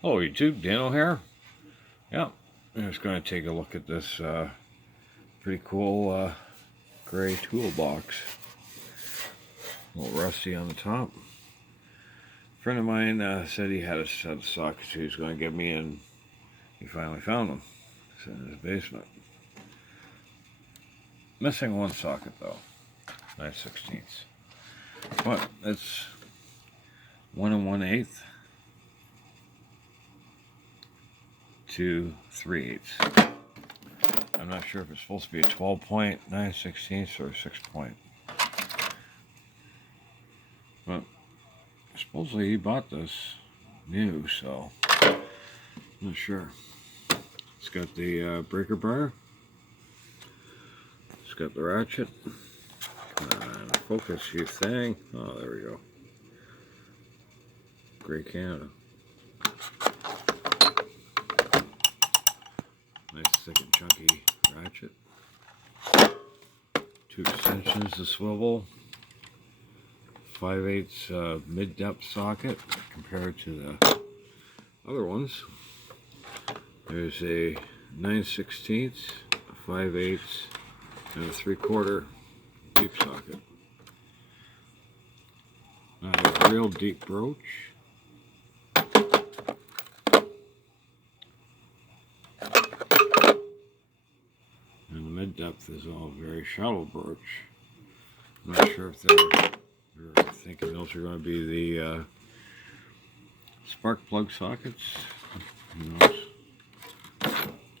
Hello YouTube, Dan O'Hare. Yeah, I'm just going to take a look at this pretty cool gray toolbox. A little rusty on the top. A friend of mine said he had a set of sockets he was going to give me, and he finally found them. It's in his basement. Missing one socket though, 9/16. But it's 1 1/8 to 3/8. I'm not sure if it's supposed to be a 12 point 9/16 or a 6 point. But supposedly he bought this new, so I'm not sure. It's got the breaker bar. It's got the ratchet. Come on, focus, you thing. Oh, there we go. Gray Canada. Nice thick and chunky ratchet. 2 extensions to swivel. 5/8 mid-depth socket compared to the other ones. There's a 9/16, a 5/8, and a 3/4 deep socket. A real deep broach. And the mid-depth is all very shallow broach. I'm not sure if they're thinking those are going to be the spark plug sockets. Who knows?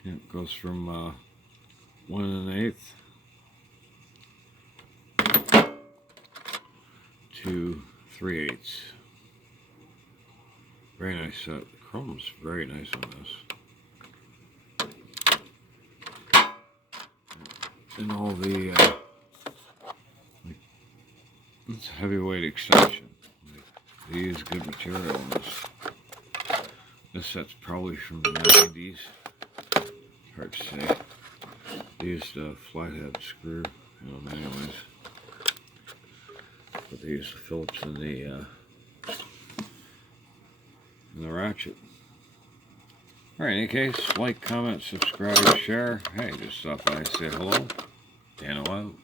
Yeah, it goes from 1 1/8 to 3/8. Very nice set. The chrome's very nice on this. And all the it's heavyweight extension. They use good material on this. This set's probably from the 90s. Hard to say. They used a flathead screw in them anyways. But they used the Phillips in the ratchet. Alright, in any case, like, comment, subscribe, share. Hey, just stop by and say hello. Dan out.